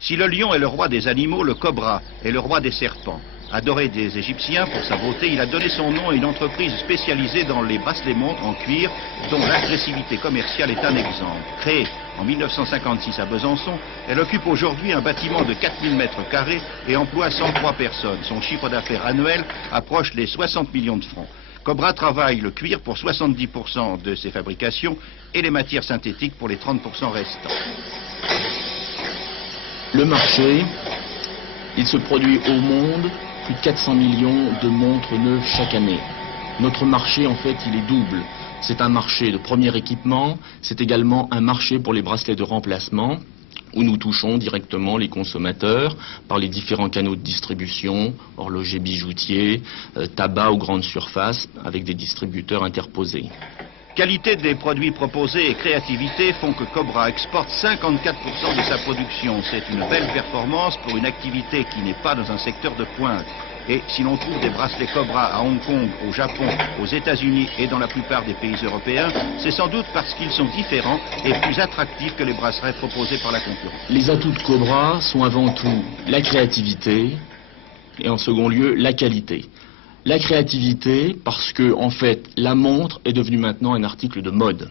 Si le lion est le roi des animaux, le cobra est le roi des serpents. Adoré des Égyptiens pour sa beauté, il a donné son nom à une entreprise spécialisée dans les bracelets-montres en cuir, dont l'agressivité commerciale est un exemple. Créée en 1956 à Besançon, elle occupe aujourd'hui un bâtiment de 4000 mètres carrés et emploie 103 personnes. Son chiffre d'affaires annuel approche les 60 millions de francs. Cobra travaille le cuir pour 70% de ses fabrications et les matières synthétiques pour les 30% restants. Le marché, il se produit au monde plus de 400 millions de montres neuves chaque année. Notre marché, en fait, il est double. C'est un marché de premier équipement, c'est également un marché pour les bracelets de remplacement, où nous touchons directement les consommateurs par les différents canaux de distribution, horlogers bijoutiers, tabac aux grandes surfaces, avec des distributeurs interposés. Qualité des produits proposés et créativité font que Cobra exporte 54% de sa production. C'est une belle performance pour une activité qui n'est pas dans un secteur de pointe. Et si l'on trouve des bracelets Cobra à Hong Kong, au Japon, aux États-Unis et dans la plupart des pays européens, c'est sans doute parce qu'ils sont différents et plus attractifs que les bracelets proposés par la concurrence. Les atouts de Cobra sont avant tout la créativité et en second lieu la qualité. La créativité parce que, en fait, la montre est devenue maintenant un article de mode.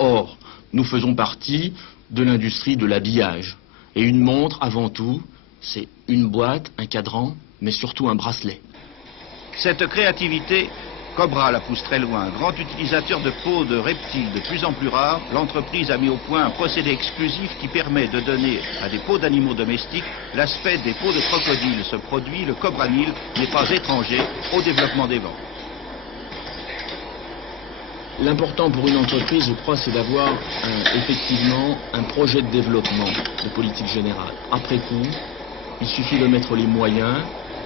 Or, nous faisons partie de l'industrie de l'habillage. Et une montre, avant tout, c'est une boîte, un cadran, mais surtout un bracelet. Cette créativité, Cobra la pousse très loin. Grand utilisateur de peaux de reptiles de plus en plus rares, l'entreprise a mis au point un procédé exclusif qui permet de donner à des peaux d'animaux domestiques l'aspect des peaux de crocodile. Ce produit, le Cobranil, n'est pas étranger au développement des ventes. L'important pour une entreprise, je crois, c'est d'avoir effectivement un projet de développement de politique générale. Après coup, il suffit de mettre les moyens,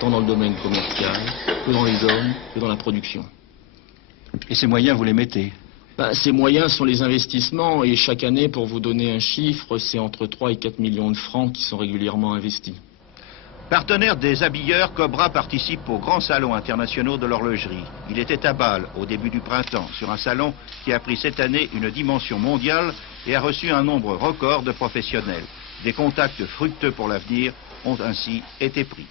tant dans le domaine commercial, que dans les hommes, que dans la production. Et ces moyens, vous les mettez? Ces moyens sont les investissements et chaque année, pour vous donner un chiffre, c'est entre 3 et 4 millions de francs qui sont régulièrement investis. Partenaire des habilleurs, Cobra participe aux grands salons internationaux de l'horlogerie. Il était à Bâle au début du printemps, sur un salon qui a pris cette année une dimension mondiale et a reçu un nombre record de professionnels. Des contacts fructueux pour l'avenir ont ainsi été pris.